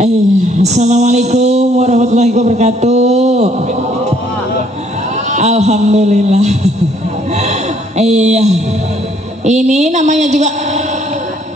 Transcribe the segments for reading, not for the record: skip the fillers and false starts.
Assalamualaikum warahmatullahi wabarakatuh. Alhamdulillah. Iya. Ini namanya juga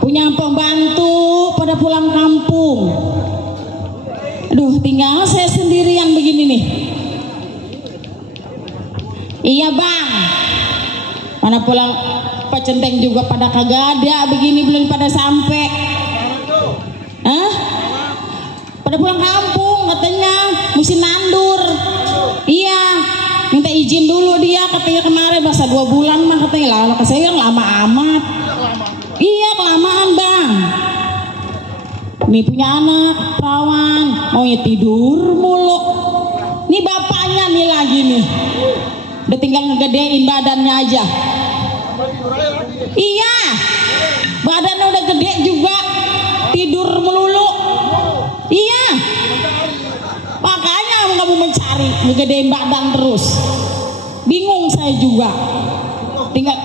punya pembantu pada pulang kampung. Aduh, tinggal saya sendirian begini nih. Iya bang. Mana pulang Pak Centeng juga pada kagak ada begini, belum pada sampai. Hah? Pada pulang kampung katanya mesti nandur. Iya, minta izin dulu dia katanya kemarin masa 2 bulan mah katanya. Lah saya lama amat. Iya kelamaan bang. Nih punya anak perawan maunya tidur mulu. Nih bapaknya nih lagi nih. Udah tinggal ngegedein badannya aja. Iya, badannya udah gede juga, tidur melulu. Iya, makanya nggak mau mencari, ngegedein badan terus. Bingung saya juga. Tinggal,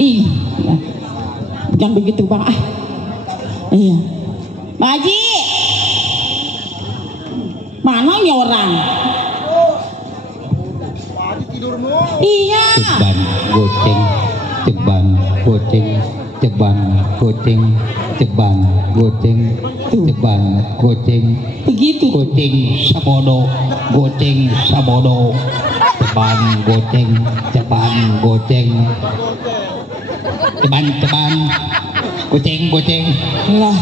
iya, jangan begitu bang. Iya, Pak Haji, mana nih orang? Iya. Ceban goceng, ceban goceng, ceban goceng, ceban goceng. Begitu. Goceng sabodo, goceng sabodo, ceban goceng, ceban goceng, ceban goceng goceng. Lah.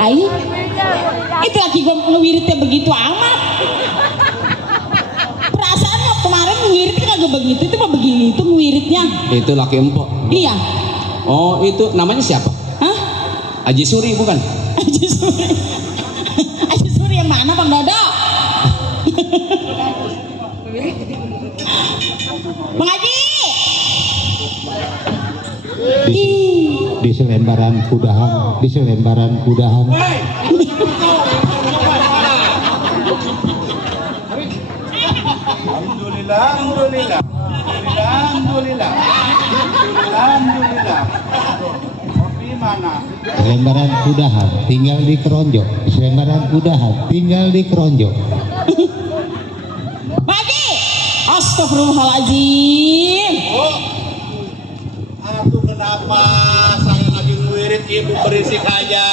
Ai, itu lagi gue ngewiritnya begitu amat. Perasaannya kemarin ngewiritnya kagak begitu, itu mah begini, itu ngewiritnya. Itu laki empok. Iya. Oh itu namanya siapa? Hah? Haji Suri bukan? Haji Suri. Haji Suri yang mana Bang Dodo? Bang Haji. Di selembaran kudahan, di selembaran kudahan. Alhamdulillah. Mana? Selembaran kudahan tinggal di keronjok, selembaran kudahan tinggal di keronjok. Haji, astagfirullahaladzim. Oh, aduh kenapa saya lagi ngewirit ibu berisik aja?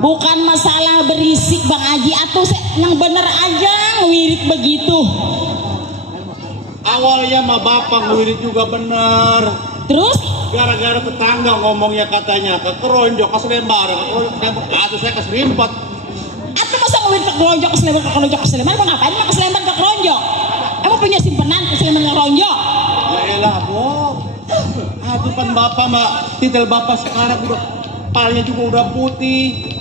Bukan masalah berisik Bang Haji, atuh yang bener aja ngewirit begitu. Awalnya mah bapak ngewirit juga bener. Terus? Gara-gara tetangga ngomongnya katanya ke keronjok, ke selembar, atau saya ke serimpet. Atuh masa ngewirit ke keronjok, ke selembar, ke keronjok, ke selembar, emang ngapain mah ke selembar, ke keronjok? Emang punya simpenan ke selembar, ke keronjok? Ya elah, Bo. Aduh kan bapak mbak, titel bapak sekarang udah, palanya juga udah putih.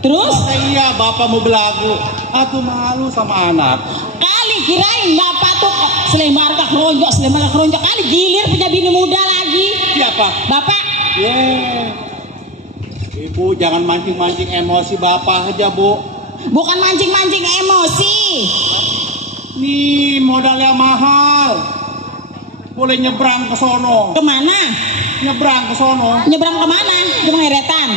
Terus? Masa iya bapak mau belagu, aduh malu sama anak. Kali kirain bapak tuh selembar ke keronjok, selembar ke keronjok, kali gilir punya bini muda lagi. Siapa? Bapak. Ibu jangan mancing-mancing emosi bapak aja, Bu. Bukan mancing-mancing emosi. Nih modalnya mahal. Boleh nyebrang ke sono. Kemana? Nyebrang ke sono. Nyebrang kemana? Ke Pangeretan.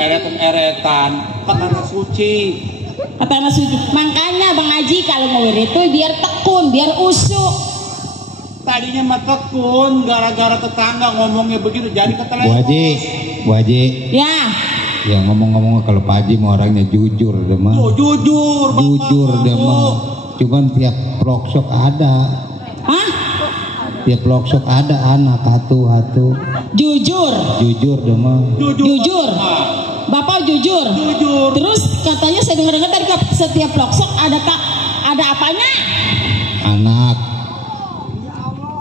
Eretan ke tanah suci. Ke tanah suci. Makanya Bang Haji kalau ngewirit itu biar tekun, biar usuk. Tadinya mah tekun, gara-gara tetangga ngomongnya begitu jadi ketelepon. Bu Haji. Ya. Ya ngomong-ngomong kalau Pak Haji mah orangnya jujur deh mah. Oh, jujur, Bapak. Jujur deh mah. Cuman tiap vlogshock ada. Hah? Tiap vlogshock ada anak hatu. Jujur. Jujur deh mah. Jujur. Bapak jujur. Jujur. Terus katanya saya dengar-dengar tadi setiap vlogshock ada apanya? Anak.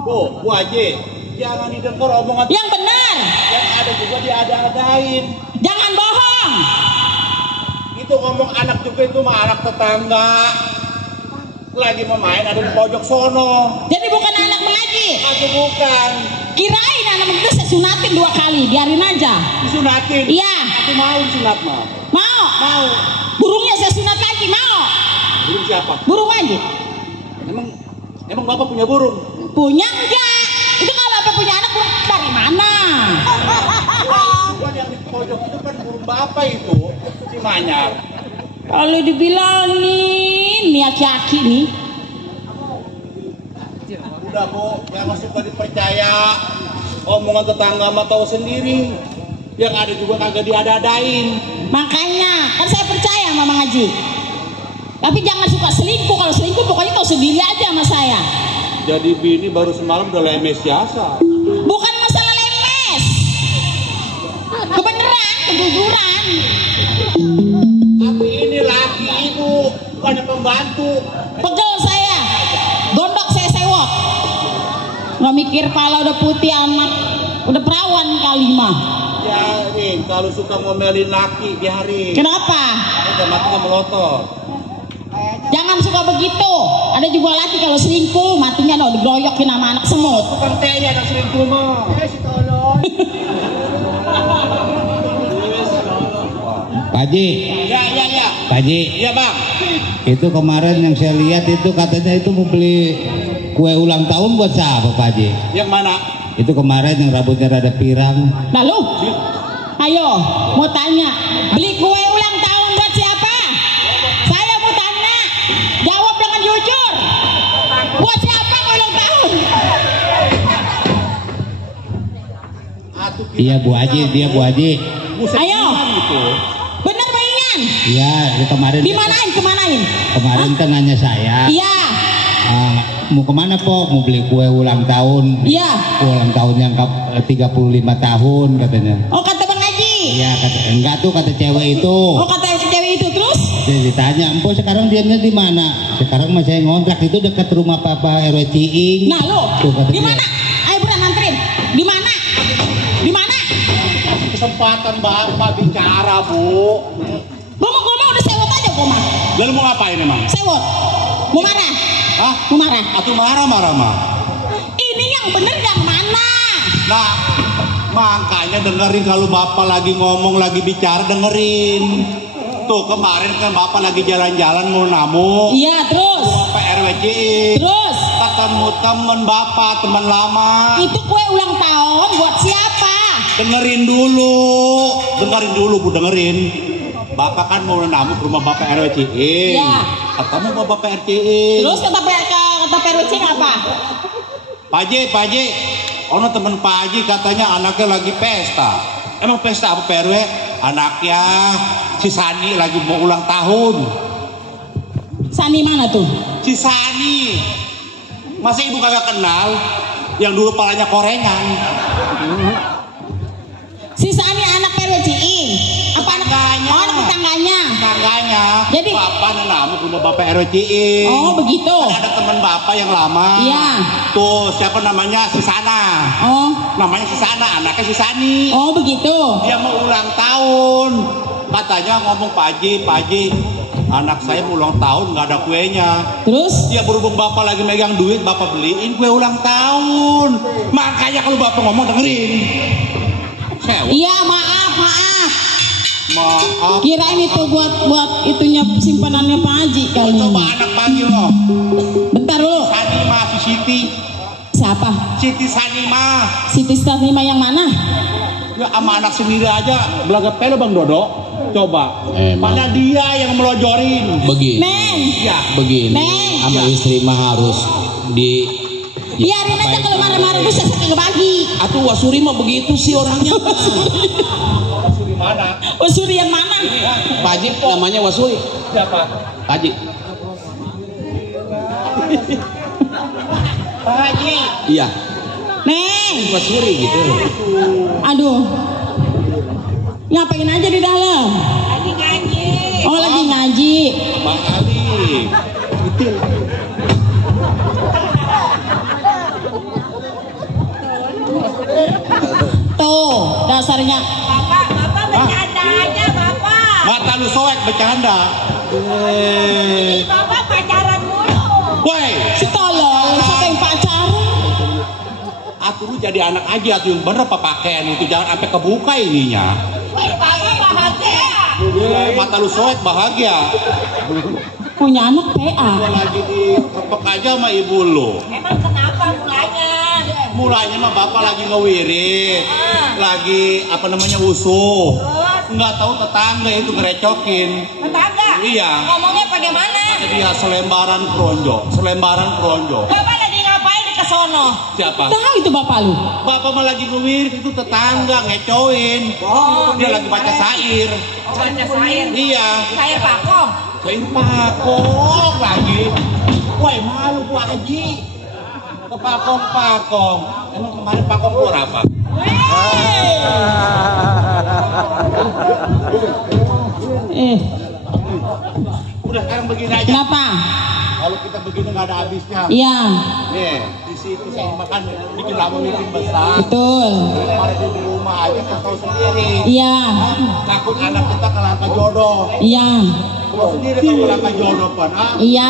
Bu Haji, jangan didengar omongan Yang benar. yang ada juga diada-adain. Jangan bohong. Itu ngomong anak juga itu mah anak tetangga. Lagi memain ada di pojok sono. Jadi bukan anak lagi. Aku bukan. Kirain anak itu saya sunatin 2 kali, biarin aja. Disunatin. Iya. Aku mau disunat mah. Mau. Mau. Burungnya saya sunat lagi, mau. Burung siapa? Burung aja. Emang bapak punya burung? Punya enggak? Itu kalau apa punya sana. Bukan yang di pojok itu kan burung bapak itu, si Manyar. Kalau dibilangin nih aki-aki nih. Udah Bu, jangan suka dipercaya. Omongan tetangga mah tahu sendiri. Yang ada juga kagak diada-adain. Makanya kan saya percaya sama Mang Haji. Tapi jangan suka selingkuh. Kalau selingkuh pokoknya tahu sendiri aja sama saya. Jadi bini baru semalam udah lemes jasa. Bukan masalah lemes. Kebenaran, kejujuran. Tapi ini laki ibu, bukannya pembantu. Pegel saya. Gondok saya sewot. Nggak mikir pala udah putih amat. Udah perawan kali mah. Biarin, kalau suka ngomelin laki, biarin. Kenapa? Udah matinya melotot. Jangan suka begitu. Ada juga laki kalau selingkuh matinya no digroyokin sama anak semut. Tukang teh ya, anak selingkuh mah. Pak Haji, Ya. Pak Haji, Iya bang. itu kemarin yang saya lihat itu katanya itu mau beli kue ulang tahun buat siapa Pak Haji? Yang mana? Itu kemarin yang rambutnya rada pirang. Lalu, ayo mau tanya, beli kue ulang tahun buat siapa? Saya mau tanya, jawab dengan jujur. Buat siapa kue ulang tahun? Iya Bu Haji, dia Bu Haji. Ayo. Gitu. Bener Bayan? Iya, itu kemarin. Kemanain? Kemarin kan nanya saya. Iya, Mau kemana Pok? Mau beli kue ulang tahun. iya. Kue ulang tahun yang 35 tahun katanya. Oh kata Bang Haji. Iya, enggak tuh kata cewek itu. Oh kata cewek itu terus? Jadi ditanya, "Empo sekarang diamnya di mana?" Sekarang mah saya ngontrak itu dekat rumah Papa RW Ciing. Nah lo, Tuh, kata di dia. mana? Ayo beran anterin. Di mana? Di mana? Kesempatan bapak bicara bu. Gua mau udah sewot aja gua mah. Lalu mau ngapain emang? Sewot. Mau marah? Hah? Mau marah? Atau marah-marah mah? Ini yang bener yang mana? Nah, makanya dengerin kalau bapak lagi ngomong, lagi bicara, dengerin. Tuh kemarin kan bapak lagi jalan-jalan mau namu. Iya terus. Bapak RWJ. Terus. Ketemu temen bapak, teman lama. Itu kue ulang tahun buat siapa? Dengerin dulu bu, dengerin. Bapak kan mau namu ke rumah bapak RWCE. Iya. Ketemu sama bapak RWCE. Terus kata PRWC apa? Pak Haji, ono temen Pak Haji katanya anaknya lagi pesta. Emang pesta apa PRW? Anaknya si Sani lagi mau ulang tahun. Sani mana tuh? Si Sani. Masa ibu kagak kenal? Yang dulu palanya korengan. Si Sani anak PRWCI. Apa anak Tetangganya. Oh, anak tetangganya. Tetangganya. Jadi- bapak namu ke rumah bapak RWCE. Oh begitu. Kan ada teman bapak yang lama. Iya. Tuh siapa namanya? Si Sana. Oh, Namanya si Sana, anaknya si Sani. oh begitu. Dia mau ulang tahun. Katanya ngomong Pak Haji, anak saya mau ulang tahun nggak ada kuenya. Terus? Dia berhubung bapak lagi megang duit, bapak beliin kue ulang tahun. Makanya kalau bapak ngomong dengerin. Sewot. Iya maaf. Maaf. Kirain itu buat itunya simpanannya Pak Haji kali Coba ini. anak panggil lo. Bentar dulu. Sanima si Siti. Siapa? Siti Sanima. Siti Stanima yang mana? Ya sama anak sendiri aja belaga pelo Bang Dodo. Coba. Emang. Mana dia yang melojorin? Begini, Neng. Iya. begini. Neng. Sama istri mah harus di Biarin aja kalau marah-marah bisa saya bagi. Atuh Wasuri mah begitu sih orangnya. Di mana? Usuri yang mana? Pak Haji namanya Wasuri. Siapa? Pak Haji. Pak Haji. Iya, Neng. Wasuri gitu. Aduh. Ngapain aja di dalam? Lagi ngaji. Oh lagi ngaji. Bang Ali. Tuh dasarnya. Bapak bercanda aja bapak. Mata lu soek bercanda. Bapak pacaran mulu. Woi, Si tolol, siapa yang pacaran? aku lu jadi anak aja tuh yang bener apa pakaian itu jangan sampai kebuka ininya. Wih, bapak bahagia. Mata lu soek bahagia. Punya anak PA. Gua lagi di kepek aja sama ibu lu. Emang kenapa mulanya? mulanya mah bapak lagi ngewirit, lagi apa namanya usuh. Nggak tahu tetangga itu ngerecokin. Tetangga? Iya. Ngomongnya bagaimana? Dia selembaran keronjo. Bapak lagi ngapain di kesono? Siapa? Tahu itu bapak lu. Bapak mah lagi ngewirit, itu tetangga ngecoin. Dia lagi baca syair. Baca syair. Iya. Syair pakong. Syair pakong lagi. Woi malu Bu Haji. Ke pakong. Emang kemarin pakong keluar apa? Udah sekarang begini aja. Kenapa? Kalau kita begini nggak ada habisnya. Iya, Nih, di situ saya makan bikin lamun bikin besar. betul. Kemarin di rumah aja kan tahu sendiri. Iya, Takut anak kita kelangka jodoh. iya, Tahu sendiri kalau kelangka jodoh pan. iya.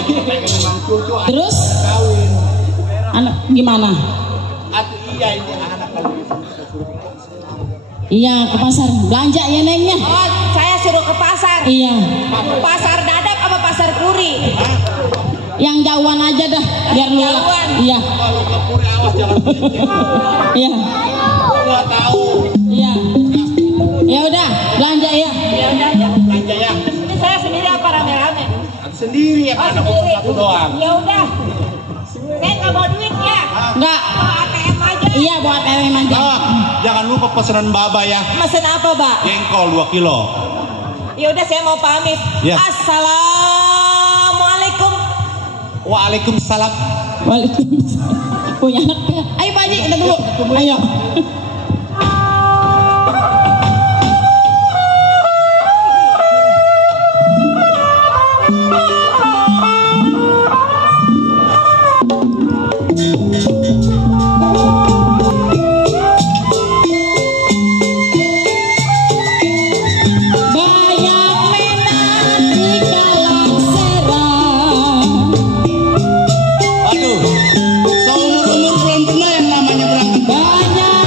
Kita pengen memang cucu. Terus Kawin. anak gimana? Atau iya ini anak kalau bisa. Iya, ke pasar belanja ya nengnya. Oh, saya suruh ke pasar. Iya, Pasar Dadap apa pasar Kuri? yang jauhan aja dah, biar lu. Jauhan. Iya, Kalau ke Puri awas jangan begitu. iya, Nggak tahu. iya. Ya udah, belanja ya. Ya udah. Belanja ya. Ini saya sendiri apa rame-rame? Sendiri ya Oh, anak sendiri. satu doang. Ya udah. Saya nggak mau duit ya. Enggak. Mau ATM aja. Iya, buat ATM aja. Ah, jangan lupa pesanan Baba ya. Mesen apa, Pak? Jengkol 2 kilo. Ya udah saya mau pamit. Ya. Assalamualaikum. Waalaikumsalam. Waalaikumsalam. Punya anak ya. Ayo Pak Haji, kita dulu. Ayo. Banyak minat di kalang serang. Aduh, seumur-umur belum pernah yang namanya berangkat. Banyak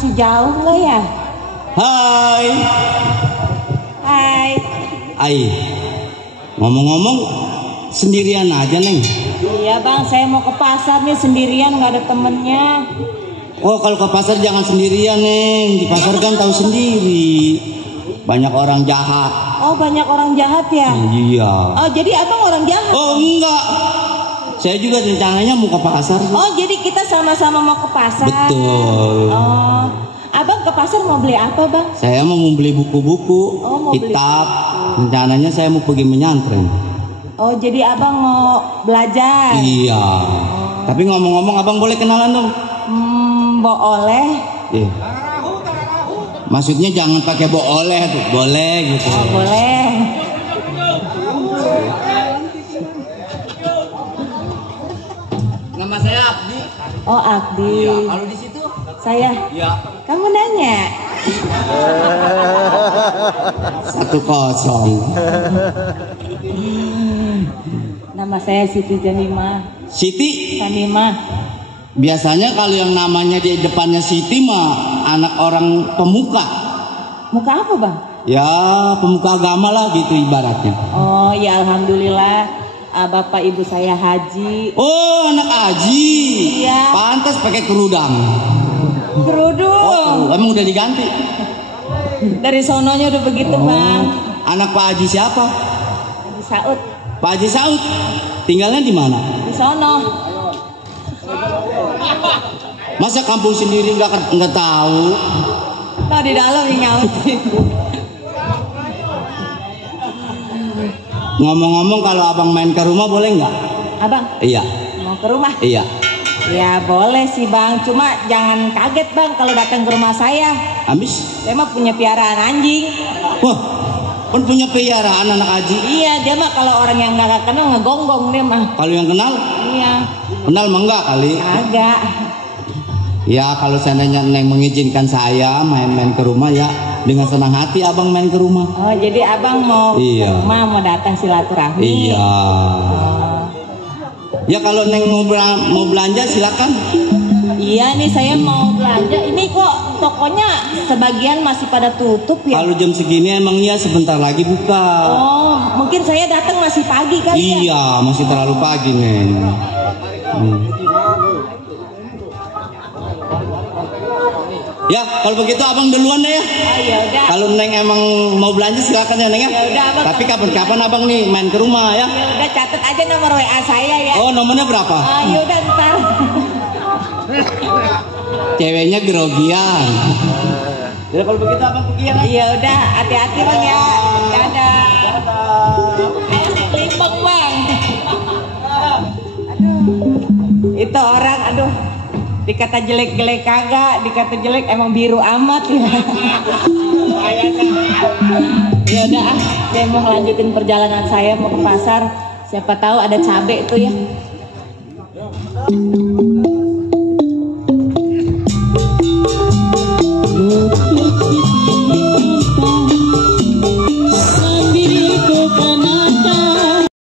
masih jauh nggak ya? Hai. Hai. Ai. Ngomong-ngomong sendirian aja, Neng. Iya bang, saya mau ke pasar nih sendirian, nggak ada temennya. Oh, kalau ke pasar jangan sendirian, Neng. Di pasar kan tahu sendiri. Banyak orang jahat. Oh banyak orang jahat ya? Iya. Oh jadi abang orang jahat? Oh, enggak. Saya juga rencananya mau ke pasar. Oh jadi kita sama-sama mau ke pasar. Betul. Oh, abang ke pasar mau beli apa bang? Saya mau beli buku-buku, Oh, mau beli. kitab. Rencananya saya mau pergi menyantren. Oh jadi abang mau belajar? Iya. Tapi ngomong-ngomong, abang boleh kenalan dong? Boleh. Iya. Maksudnya jangan pakai boleh tuh, boleh gitu. Oh, boleh. Nama saya Abdi. Oh Abdi. Kalau di situ? Saya. Iya. Kamu nanya? 1-0. Nama saya Siti Janima. Siti. Janima. Biasanya kalau yang namanya di depannya Siti mah anak orang pemuka. Muka apa bang? Ya pemuka agama lah gitu ibaratnya. Oh ya alhamdulillah. Bapak ibu saya haji. Oh anak Aji. Iya. Pantas pakai kerudang. Kerudung. Oh, emang udah diganti. Dari sononya udah begitu bang. Anak Pak Haji siapa? Haji Saud. Pak Haji Saud. Tinggalnya di mana? Di sono. Masa kampung sendiri nggak tahu? Tahu di dalam yang nyautin. Ngomong-ngomong kalau abang main ke rumah boleh nggak? Abang Iya. mau ke rumah? Iya. Ya boleh sih bang. Cuma jangan kaget bang kalau datang ke rumah saya. Habis? Saya mah punya piaraan anjing. Wah, kan punya peliharaan anak Haji. Iya dia mah kalau orang yang nggak kenal ngegonggong dia mah. Kalau yang kenal? Iya. Kenal mah enggak kali. Agak. Ya kalau seandainya Neng mengizinkan saya main-main ke rumah ya dengan senang hati abang main ke rumah. Oh jadi abang mau Iya. ke rumah mau datang silaturahmi. Iya. Oh. Ya kalau Neng mau belanja silakan. Iya nih saya mau belanja. Ini kok tokonya sebagian masih pada tutup ya? Kalau jam segini emang ya sebentar lagi buka. Oh mungkin saya datang masih pagi kali ya? Iya masih terlalu pagi Neng. Ya kalau begitu abang duluan deh ya. Oh ya udah. Kalau Neng emang mau belanja silakan ya Neng ya. Ya udah, abang. Tapi kapan-kapan abang nih main ke rumah ya. Ya udah catat aja nomor WA saya ya. Oh nomornya berapa? Ah ya udah ntar. Ceweknya gerogian. Ya kalau begitu abang pergi ya. Ya udah hati-hati bang ya. Dadah. Limbang bang. Aduh. Itu orang aduh. Dikata jelek-jelek kagak, dikata jelek emang biru amat ya. Ya udah ah, saya mau lanjutin perjalanan saya mau ke pasar. Siapa tahu ada cabe tuh ya.